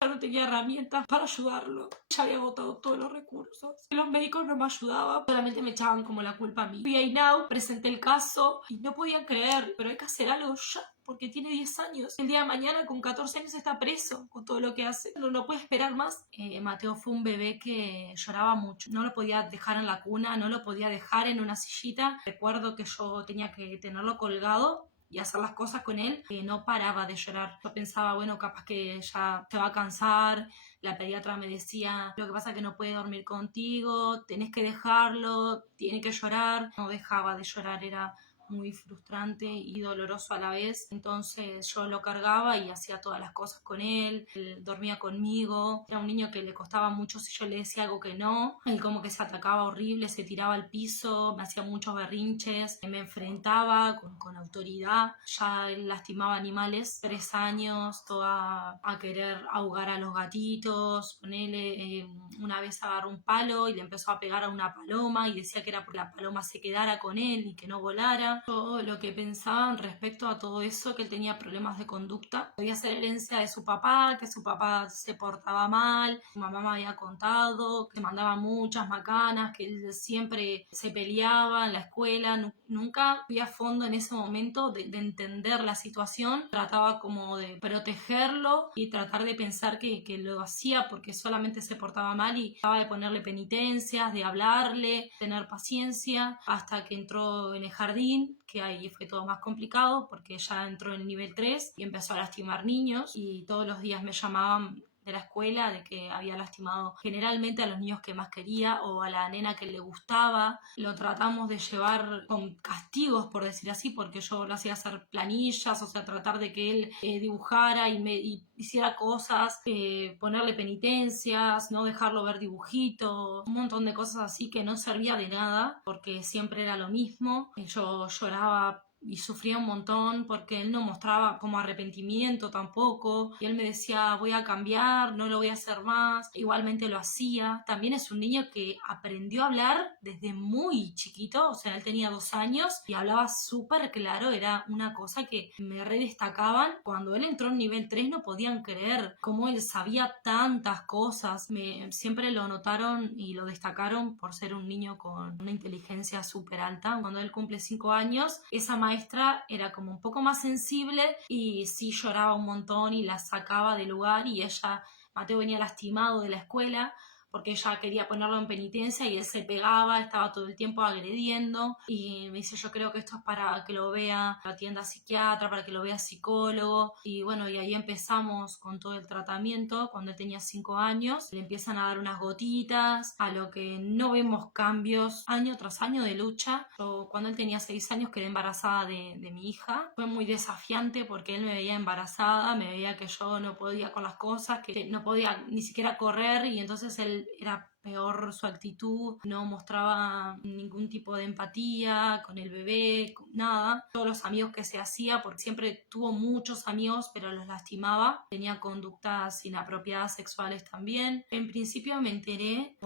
Ya no tenía herramientas para ayudarlo. Ya había agotado todos los recursos. Los médicos no me ayudaban, solamente me echaban como la culpa a mí. Fui a INAU, presenté el caso y no podía creer, pero hay que hacer algo ya, porque tiene 10 años. El día de mañana con 14 años está preso con todo lo que hace. No puede esperar más. Mateo fue un bebé que lloraba mucho. No lo podía dejar en la cuna, no lo podía dejar en una sillita. Recuerdo que yo tenía que tenerlo colgado y hacer las cosas con él, que no paraba de llorar. Yo pensaba, bueno, capaz que ya se va a cansar. La pediatra me decía, lo que pasa es que no puede dormir contigo, tenés que dejarlo, tiene que llorar. No dejaba de llorar, era muy frustrante y doloroso a la vez. Entonces yo lo cargaba y hacía todas las cosas con él dormía conmigo. Era un niño que le costaba mucho si yo le decía algo que no. Él como que se atacaba horrible, se tiraba al piso, me hacía muchos berrinches, me enfrentaba con autoridad. Ya él lastimaba animales, 3 años, toda a querer ahogar a los gatitos. Ponele, una vez agarró un palo y le empezó a pegar a una paloma y decía que era porque la paloma se quedara con él y que no volara. Yo lo que pensaba respecto a todo eso, que él tenía problemas de conducta, podía ser herencia de su papá, que su papá se portaba mal. Su mamá me había contado que mandaba muchas macanas, que él siempre se peleaba en la escuela. Nunca fui a fondo en ese momento de entender la situación. Trataba como de protegerlo y tratar de pensar que lo hacía porque solamente se portaba mal y trataba de ponerle penitencias, de hablarle, tener paciencia, hasta que entró en el jardín, que ahí fue todo más complicado porque ya entró en el nivel 3 y empezó a lastimar niños y todos los días me llamaban de la escuela de que había lastimado generalmente a los niños que más quería o a la nena que le gustaba. Lo tratamos de llevar con castigos, por decir así, porque yo lo hacía hacer planillas, o sea, tratar de que él dibujara y hiciera cosas, ponerle penitencias, no dejarlo ver dibujitos, un montón de cosas así que no servía de nada porque siempre era lo mismo. Yo lloraba y sufría un montón porque él no mostraba como arrepentimiento tampoco y él me decía voy a cambiar, no lo voy a hacer más, igualmente lo hacía. También es un niño que aprendió a hablar desde muy chiquito, o sea, él tenía 2 años y hablaba súper claro, era una cosa que me redestacaban. Cuando él entró en nivel 3 no podían creer cómo él sabía tantas cosas. Siempre lo notaron y lo destacaron por ser un niño con una inteligencia súper alta. Cuando él cumple 5 años, esa maestra era como un poco más sensible y sí lloraba un montón y la sacaba del lugar y Mateo venía lastimado de la escuela porque ella quería ponerlo en penitencia y él se pegaba, estaba todo el tiempo agrediendo y me dice yo creo que esto es para que lo vea, lo atienda psiquiatra, para que lo vea psicólogo y bueno, y ahí empezamos con todo el tratamiento. Cuando él tenía 5 años le empiezan a dar unas gotitas, a lo que no vemos cambios año tras año de lucha. Yo cuando él tenía 6 años quedé embarazada de mi hija. Fue muy desafiante porque él me veía embarazada, me veía que yo no podía con las cosas, que no podía ni siquiera correr y entonces él era peor su actitud, no mostraba ningún tipo de empatía con el bebé, nada. Todos los amigos que se hacía, porque siempre tuvo muchos amigos, pero los lastimaba. Tenía conductas inapropiadas sexuales también. En principio me enteré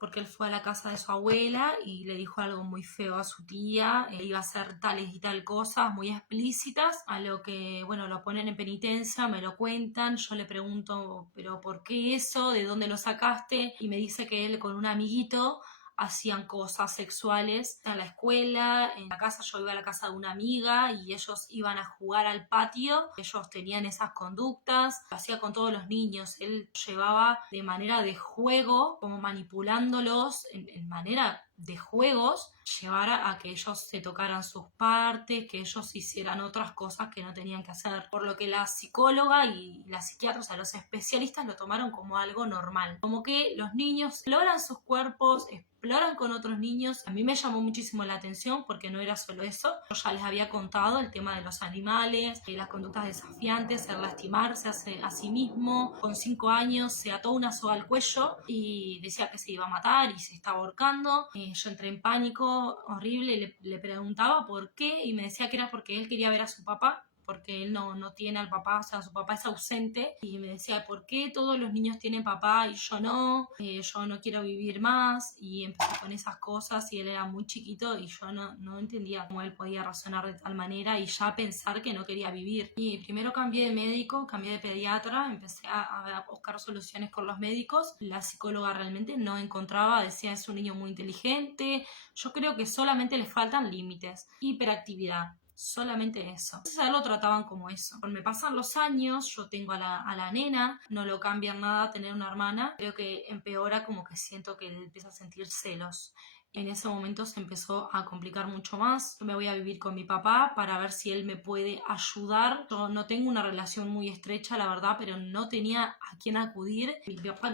porque él fue a la casa de su abuela y le dijo algo muy feo a su tía, iba a hacer tales y tal cosas muy explícitas, a lo que, bueno, lo ponen en penitencia, me lo cuentan, yo le pregunto, pero ¿por qué eso? ¿De dónde lo sacaste? Y me dice que él con un amiguito hacían cosas sexuales en la escuela, en la casa. Yo iba a la casa de una amiga y ellos iban a jugar al patio, ellos tenían esas conductas, lo hacía con todos los niños, él llevaba de manera de juego, como manipulándolos en manera de juegos, llevar a que ellos se tocaran sus partes, que ellos hicieran otras cosas que no tenían que hacer, por lo que la psicóloga y la psiquiatra, o sea, los especialistas lo tomaron como algo normal, como que los niños exploran sus cuerpos, exploran con otros niños. A mí me llamó muchísimo la atención porque no era solo eso. Yo ya les había contado el tema de los animales, las conductas desafiantes, el lastimarse a sí mismo. Con 5 años se ató una soga al cuello y decía que se iba a matar y se estaba ahorcando. Yo entré en pánico horrible y le preguntaba por qué y me decía que era porque él quería ver a su papá, porque él no tiene al papá, o sea, su papá es ausente, y me decía, ¿por qué todos los niños tienen papá y yo no? Yo no quiero vivir más, y empezó con esas cosas, y él era muy chiquito y yo no entendía cómo él podía razonar de tal manera y ya pensar que no quería vivir. Y primero cambié de médico, cambié de pediatra, empecé a buscar soluciones con los médicos. La psicóloga realmente no encontraba, decía, es un niño muy inteligente. Yo creo que solamente le faltan límites, hiperactividad, solamente eso. Entonces a él lo trataban como eso. Me pasan los años, yo tengo a la nena, no lo cambian nada tener una hermana, creo que empeora, como que siento que él empieza a sentir celos. En ese momento se empezó a complicar mucho más. Yo me voy a vivir con mi papá para ver si él me puede ayudar. Yo no tengo una relación muy estrecha, la verdad, pero no tenía a quién acudir.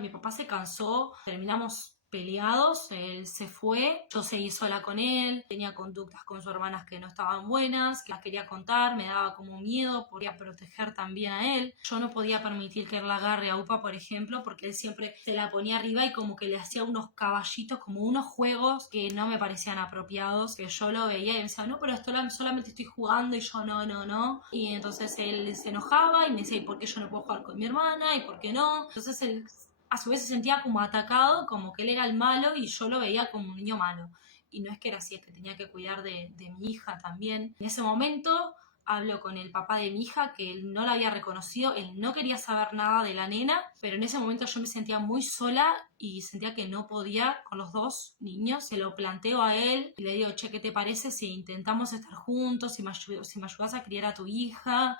Mi papá se cansó, terminamos peleados, él se fue, yo seguí sola con él, tenía conductas con sus hermanas que no estaban buenas, que las quería contar, me daba como miedo, podía proteger también a él. Yo no podía permitir que él la agarre a Upa, por ejemplo, porque él siempre se la ponía arriba y como que le hacía unos caballitos, como unos juegos que no me parecían apropiados, que yo lo veía y me decía, no, pero esto solamente estoy jugando, y yo no. Y entonces él se enojaba y me decía, ¿y por qué yo no puedo jugar con mi hermana? ¿Y por qué no? Entonces él a su vez se sentía como atacado, como que él era el malo y yo lo veía como un niño malo. Y no es que era así, es que tenía que cuidar de mi hija también. En ese momento hablo con el papá de mi hija, que él no la había reconocido, él no quería saber nada de la nena, pero en ese momento yo me sentía muy sola y sentía que no podía con los dos niños. Se lo planteo a él y le digo, che, ¿qué te parece si intentamos estar juntos, si me ayudas a criar a tu hija?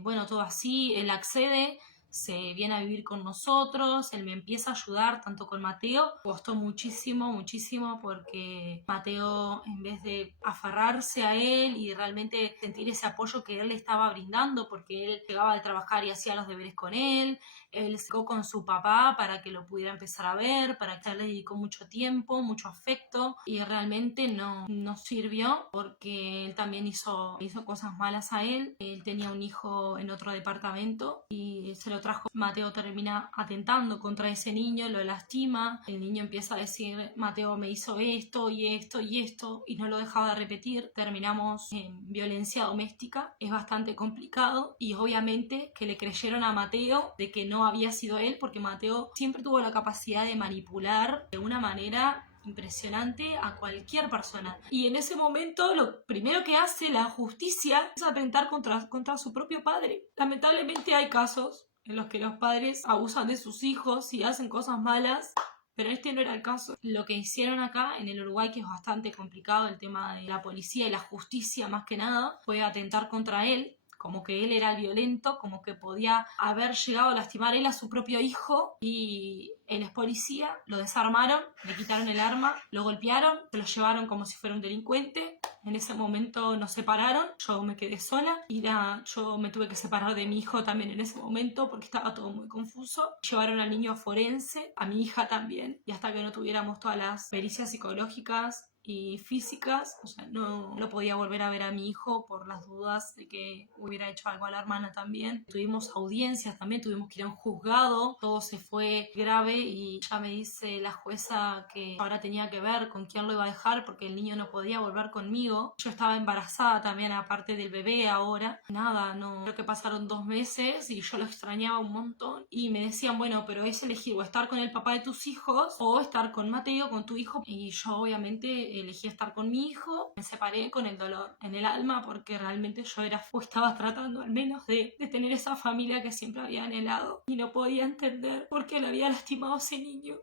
Bueno, todo así, él accede, se viene a vivir con nosotros, él me empieza a ayudar tanto con Mateo. Costó muchísimo porque Mateo, en vez de aferrarse a él y realmente sentir ese apoyo que él le estaba brindando, porque él llegaba de trabajar y hacía los deberes con él se quedó con su papá para que lo pudiera empezar a ver, para que él le dedicó mucho tiempo, mucho afecto, y realmente no sirvió, porque él también hizo cosas malas a él. Él tenía un hijo en otro departamento y se lo trajo. Mateo termina atentando contra ese niño, lo lastima, el niño empieza a decir, Mateo me hizo esto y esto y esto, y no lo dejaba de repetir. Terminamos en violencia doméstica. Es bastante complicado, y obviamente que le creyeron a Mateo de que no había sido él, porque Mateo siempre tuvo la capacidad de manipular de una manera impresionante a cualquier persona. Y en ese momento lo primero que hace la justicia es atentar contra su propio padre. Lamentablemente hay casos en los que los padres abusan de sus hijos y hacen cosas malas, pero este no era el caso. Lo que hicieron acá en el Uruguay, que es bastante complicado, el tema de la policía y la justicia más que nada, fue atentar contra él, como que él era el violento, como que podía haber llegado a lastimar él a su propio hijo, y él es policía, lo desarmaron, le quitaron el arma, lo golpearon, se lo llevaron como si fuera un delincuente. En ese momento nos separaron, yo me quedé sola y yo me tuve que separar de mi hijo también en ese momento porque estaba todo muy confuso. Llevaron al niño a forense, a mi hija también, y hasta que no tuviéramos todas las pericias psicológicas y físicas, o sea, no podía volver a ver a mi hijo por las dudas de que hubiera hecho algo a la hermana también. Tuvimos audiencias también, tuvimos que ir a un juzgado, todo se fue grave y ya me dice la jueza que ahora tenía que ver con quién lo iba a dejar porque el niño no podía volver conmigo. Yo estaba embarazada también, aparte del bebé ahora. Nada, no, creo que pasaron 2 meses y yo lo extrañaba un montón, y me decían, bueno, pero es elegir o estar con el papá de tus hijos o estar con Mateo, con tu hijo, y yo obviamente elegí estar con mi hijo. Me separé con el dolor en el alma porque realmente yo estaba tratando al menos de tener esa familia que siempre había anhelado, y no podía entender por qué le había lastimado a ese niño,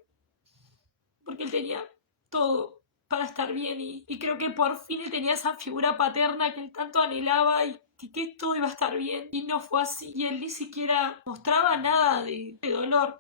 porque él tenía todo para estar bien, y creo que por fin él tenía esa figura paterna que él tanto anhelaba y que todo iba a estar bien, y no fue así, y él ni siquiera mostraba nada de dolor,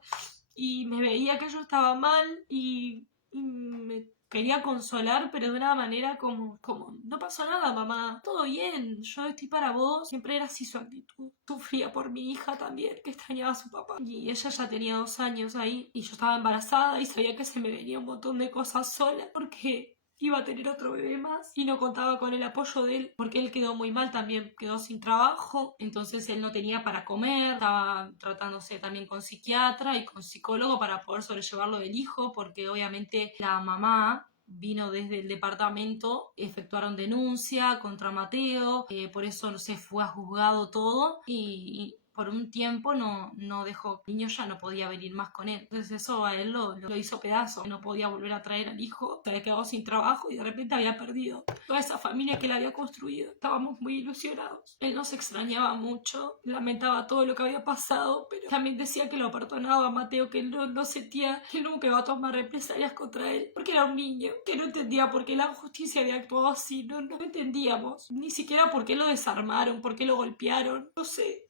y me veía que yo estaba mal y me quería consolar, pero de una manera como no pasó nada, mamá, todo bien, yo estoy para vos. Siempre era así su actitud. Sufría por mi hija también, que extrañaba a su papá, y ella ya tenía 2 años ahí y yo estaba embarazada y sabía que se me venía un montón de cosas sola porque iba a tener otro bebé más y no contaba con el apoyo de él porque él quedó muy mal también, quedó sin trabajo, entonces él no tenía para comer, estaba tratándose también con psiquiatra y con psicólogo para poder sobrellevarlo del hijo, porque obviamente la mamá vino desde el departamento, efectuaron denuncia contra Mateo, por eso se fue a juzgado todo y por un tiempo no dejó, el niño ya no podía venir más con él. Entonces eso a él lo hizo pedazo, no podía volver a traer al hijo, se había quedado sin trabajo y de repente había perdido toda esa familia que él había construido. Estábamos muy ilusionados. Él nos extrañaba mucho, lamentaba todo lo que había pasado, pero también decía que lo perdonaba a Mateo, que él no sentía que él nunca iba a tomar represalias contra él, porque era un niño, que no entendía por qué la justicia había actuado así, no entendíamos, ni siquiera por qué lo desarmaron, por qué lo golpearon, no sé.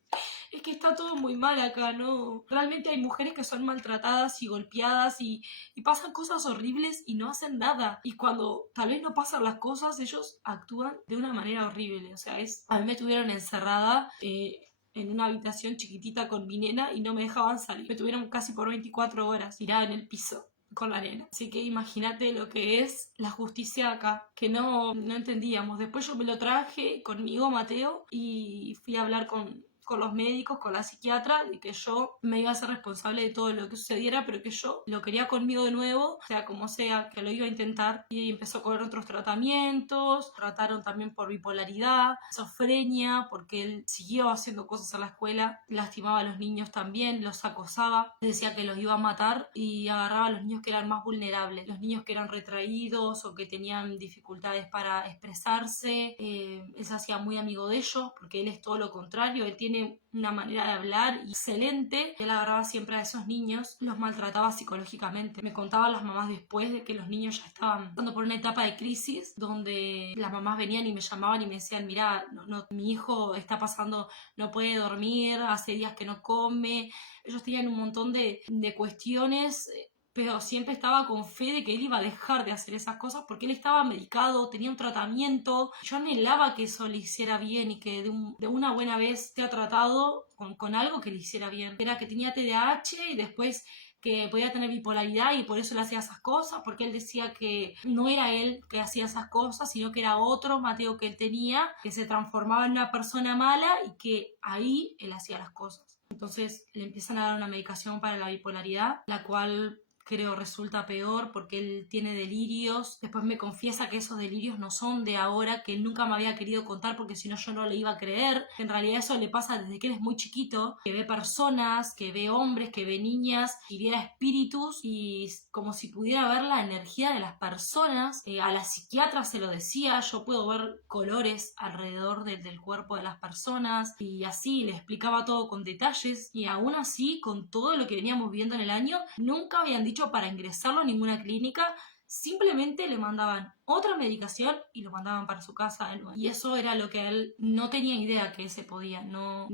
Es que está todo muy mal acá, ¿no? Realmente hay mujeres que son maltratadas y golpeadas y pasan cosas horribles y no hacen nada. Y cuando tal vez no pasan las cosas, ellos actúan de una manera horrible. O sea, a mí me tuvieron encerrada en una habitación chiquitita con mi nena y no me dejaban salir. Me tuvieron casi por 24 horas tirada en el piso con la nena. Así que imagínate lo que es la justicia acá, que no entendíamos. Después yo me lo traje conmigo, Mateo, y fui a hablar con los médicos, con la psiquiatra, de que yo me iba a ser responsable de todo lo que sucediera, pero que yo lo quería conmigo de nuevo, sea como sea, que lo iba a intentar. Y empezó con otros tratamientos, trataron también por bipolaridad, esquizofrenia, porque él siguió haciendo cosas en la escuela, lastimaba a los niños también, los acosaba, decía que los iba a matar y agarraba a los niños que eran más vulnerables, los niños que eran retraídos o que tenían dificultades para expresarse. Él se hacía muy amigo de ellos, porque él es todo lo contrario, él tiene una manera de hablar excelente. Él agarraba siempre a esos niños, los maltrataba psicológicamente. Me contaban las mamás después de que los niños ya estaban pasando por una etapa de crisis, donde las mamás venían y me llamaban y me decían, mira, mi hijo está pasando, no puede dormir, hace días que no come. Ellos tenían un montón de cuestiones, pero siempre estaba con fe de que él iba a dejar de hacer esas cosas porque él estaba medicado, tenía un tratamiento. Yo anhelaba que eso le hiciera bien y que de una buena vez sea tratado con algo que le hiciera bien. Era que tenía TDAH y después que podía tener bipolaridad y por eso le hacía esas cosas, porque él decía que no era él que hacía esas cosas, sino que era otro Mateo que él tenía, que se transformaba en una persona mala y que ahí él hacía las cosas. Entonces le empiezan a dar una medicación para la bipolaridad, la cual creo resulta peor porque él tiene delirios. Después me confiesa que esos delirios no son de ahora, que él nunca me había querido contar porque si no yo no le iba a creer. En realidad eso le pasa desde que él es muy chiquito, que ve personas, que ve hombres, que ve niñas y ve espíritus y como si pudiera ver la energía de las personas. A la psiquiatra se lo decía, yo puedo ver colores alrededor del cuerpo de las personas y así le explicaba todo con detalles y aún así con todo lo que veníamos viendo en el año nunca habían dicho para ingresarlo a ninguna clínica, simplemente le mandaban otra medicación y lo mandaban para su casa de nuevo. Y eso era lo que él no tenía idea que se podía, no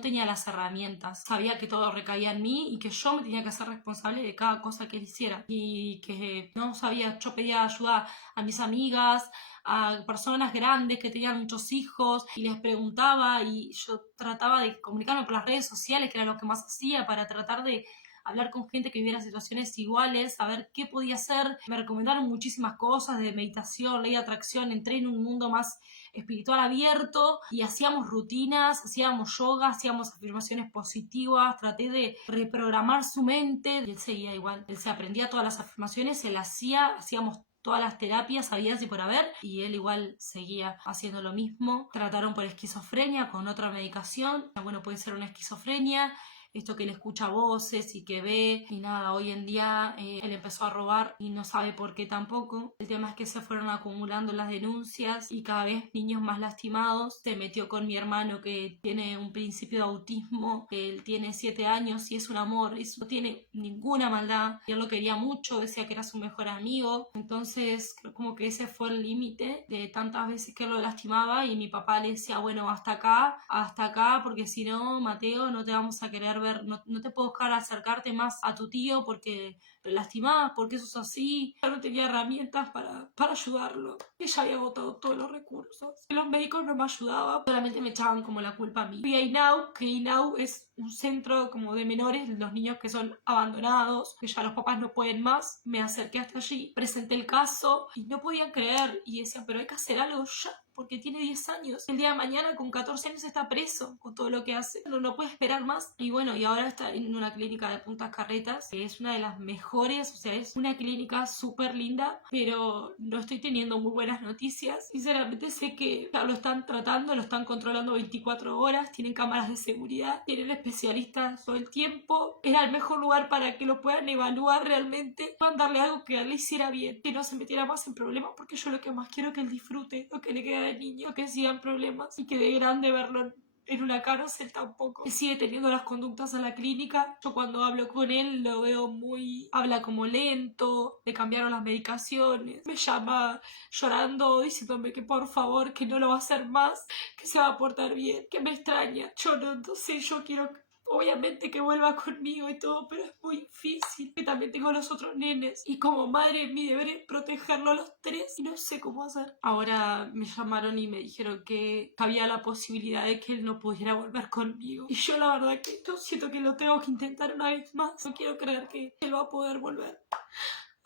tenía las herramientas. Sabía que todo recaía en mí y que yo me tenía que hacer responsable de cada cosa que él hiciera. Y que no sabía, yo pedía ayuda a mis amigas, a personas grandes que tenían muchos hijos y les preguntaba y yo trataba de comunicarme por las redes sociales, que era lo que más hacía para tratar de hablar con gente que viviera situaciones iguales, saber qué podía hacer. Me recomendaron muchísimas cosas de meditación, ley de atracción, entré en un mundo más espiritual abierto y hacíamos rutinas, hacíamos yoga, hacíamos afirmaciones positivas, traté de reprogramar su mente y él seguía igual, él se aprendía todas las afirmaciones, se las hacíamos todas las terapias habidas y por haber y él igual seguía haciendo lo mismo. Trataron por esquizofrenia con otra medicación, bueno, puede ser una esquizofrenia, esto que él escucha voces y que ve y nada, hoy en día él empezó a robar y no sabe por qué tampoco. El tema es que se fueron acumulando las denuncias y cada vez niños más lastimados. Se metió con mi hermano que tiene un principio de autismo, que él tiene 7 años y es un amor, no tiene ninguna maldad y él lo quería mucho, decía que era su mejor amigo. Entonces como que ese fue el límite de tantas veces que él lo lastimaba y mi papá le decía, bueno, hasta acá, porque si no, Mateo, no te vamos a querer ver, no te puedo dejar acercarte más a tu tío porque lo lastimás, porque eso es así. Yo no tenía herramientas para ayudarlo. Ella había agotado todos los recursos. Los médicos no me ayudaban, solamente me echaban como la culpa a mí. Y Ainau, que Ainau es un centro como de menores, los niños que son abandonados, que ya los papás no pueden más. Me acerqué hasta allí, presenté el caso y no podía creer y decía, pero hay que hacer algo ya, porque tiene 10 años. El día de mañana con 14 años está preso con todo lo que hace. No puede esperar más. Y bueno, y ahora está en una clínica de Puntas Carretas, que es una de las mejores, o sea, es una clínica súper linda, pero no estoy teniendo muy buenas noticias. Sinceramente sé que ya lo están tratando, lo están controlando 24 horas, tienen cámaras de seguridad, tienen especialistas todo el tiempo. Era el mejor lugar para que lo puedan evaluar realmente, puedan darle algo que le hiciera bien, que no se metiera más en problemas, porque yo lo que más quiero es que él disfrute, lo que le queda de niño, que sigan problemas y que de grande verlo en una cárcel tampoco. Él sigue teniendo las conductas a la clínica. Yo cuando hablo con él lo veo muy... habla como lento, le cambiaron las medicaciones, me llama llorando, diciéndome que por favor, que no lo va a hacer más, que se va a portar bien, que me extraña. Yo no sé, yo quiero... obviamente que vuelva conmigo y todo, pero es muy difícil. Que también tengo los otros nenes. Y como madre, mi deber es protegerlos a los tres. Y no sé cómo hacer. Ahora me llamaron y me dijeron que había la posibilidad de que él no pudiera volver conmigo. Y yo la verdad que yo siento que lo tengo que intentar una vez más. No quiero creer que él va a poder volver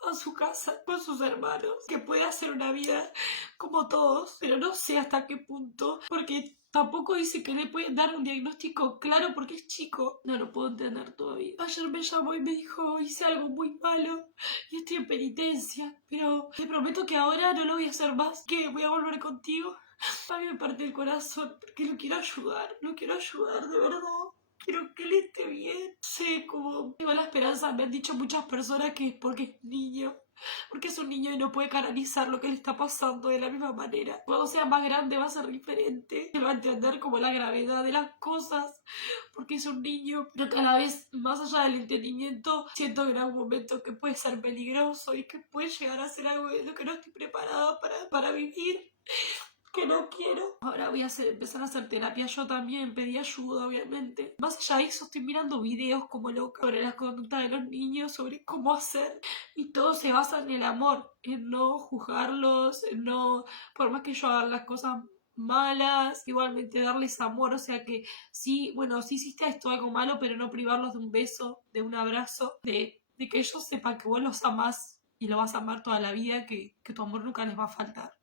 a su casa con sus hermanos, que puede hacer una vida como todos, pero no sé hasta qué punto, porque tampoco dice que le pueden dar un diagnóstico claro porque es chico. No lo puedo entender todavía. Ayer me llamó y me dijo, hice algo muy malo y estoy en penitencia, pero te prometo que ahora no lo voy a hacer más, que voy a volver contigo. A mí me parte el corazón porque lo quiero ayudar de verdad. Quiero que él esté bien. Sé cómo tengo la esperanza. Me han dicho muchas personas que es porque es niño. Porque es un niño y no puede canalizar lo que le está pasando de la misma manera. Cuando sea más grande va a ser diferente. Él va a entender como la gravedad de las cosas. Porque es un niño. Pero que a la vez, más allá del entendimiento, siento que en algún momento que puede ser peligroso y que puede llegar a ser algo de lo que no estoy preparada para vivir. Que no quiero. Ahora voy a empezar a hacer terapia yo también, pedí ayuda obviamente. Más allá de eso estoy mirando videos como loca sobre las conductas de los niños, sobre cómo hacer. Y todo se basa en el amor, en no juzgarlos, en no, por más que yo haga las cosas malas, igualmente darles amor, o sea que sí, bueno, sí hiciste esto algo malo, pero no privarlos de un beso, de un abrazo, de que ellos sepan que vos los amás y lo vas a amar toda la vida, que tu amor nunca les va a faltar.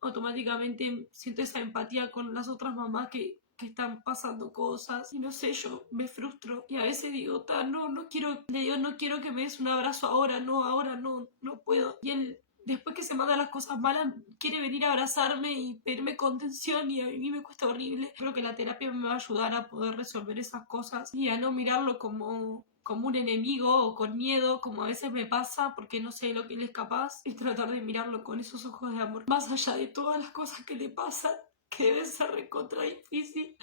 Automáticamente siento esa empatía con las otras mamás que están pasando cosas y no sé, yo me frustro y a veces digo, no quiero, le digo, no quiero que me des un abrazo ahora no puedo. Y él, después que se manda las cosas malas, quiere venir a abrazarme y pedirme contención y a mí me cuesta horrible. Creo que la terapia me va a ayudar a poder resolver esas cosas y a no mirarlo como un enemigo o con miedo, como a veces me pasa porque no sé lo que él es capaz, es tratar de mirarlo con esos ojos de amor. Más allá de todas las cosas que le pasan, que debe ser recontra difícil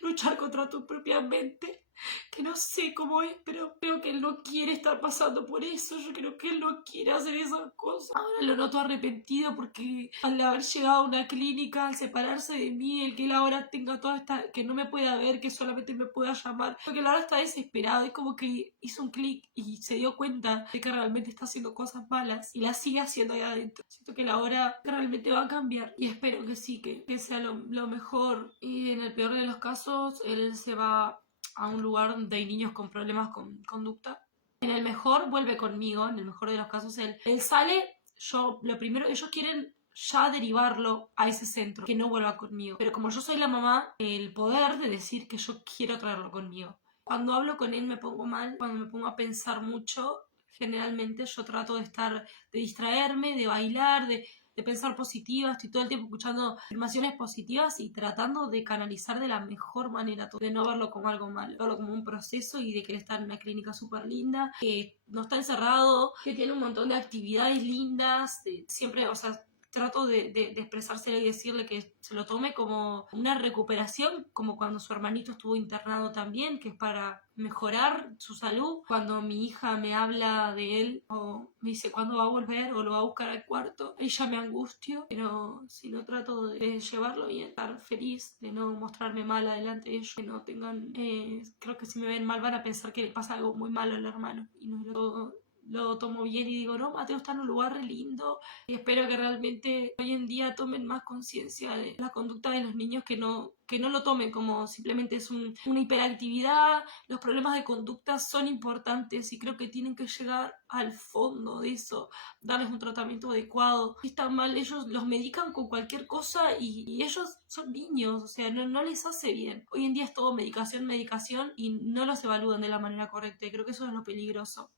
luchar contra tu propia mente, que no sé cómo es, pero creo que él no quiere estar pasando por eso, yo creo que él no quiere hacer esas cosas. Ahora lo noto arrepentido porque al haber llegado a una clínica, al separarse de mí, el que él ahora tenga toda esta, que no me pueda ver, que solamente me pueda llamar, porque él ahora está desesperado, es como que hizo un clic y se dio cuenta de que realmente está haciendo cosas malas y las sigue haciendo ahí adentro. Siento que él ahora realmente va a cambiar y espero que sí, que sea lo mejor, y en el peor de los casos él se va a un lugar donde hay niños con problemas con conducta. En el mejor vuelve conmigo, en el mejor de los casos él sale, lo primero, ellos quieren ya derivarlo a ese centro, que no vuelva conmigo. Pero como yo soy la mamá, el poder de decir que yo quiero traerlo conmigo. Cuando hablo con él me pongo mal, cuando me pongo a pensar mucho, generalmente yo trato de distraerme, de bailar, de pensar positiva, estoy todo el tiempo escuchando afirmaciones positivas y tratando de canalizar de la mejor manera, de no verlo como algo malo, verlo como un proceso y de querer estar en una clínica súper linda, que no está encerrado, que tiene un montón de actividades lindas, siempre, o sea, trato de expresárselo y decirle que se lo tome como una recuperación, como cuando su hermanito estuvo internado también, que es para mejorar su salud. Cuando mi hija me habla de él o me dice cuándo va a volver o lo va a buscar al cuarto, ella me angustio, pero si no trato de llevarlo bien, estar feliz, de no mostrarme mal adelante de ellos, que no tengan, creo que si me ven mal van a pensar que le pasa algo muy malo al hermano y no es todo lo tomo bien y digo, no, Mateo está en un lugar re lindo y espero que realmente hoy en día tomen más conciencia de la conducta de los niños, que no lo tomen como simplemente es una hiperactividad. Los problemas de conducta son importantes y creo que tienen que llegar al fondo de eso, darles un tratamiento adecuado. Si están mal, ellos los medican con cualquier cosa y ellos son niños, o sea, no les hace bien. Hoy en día es todo medicación, medicación y no los evalúan de la manera correcta y creo que eso es lo peligroso.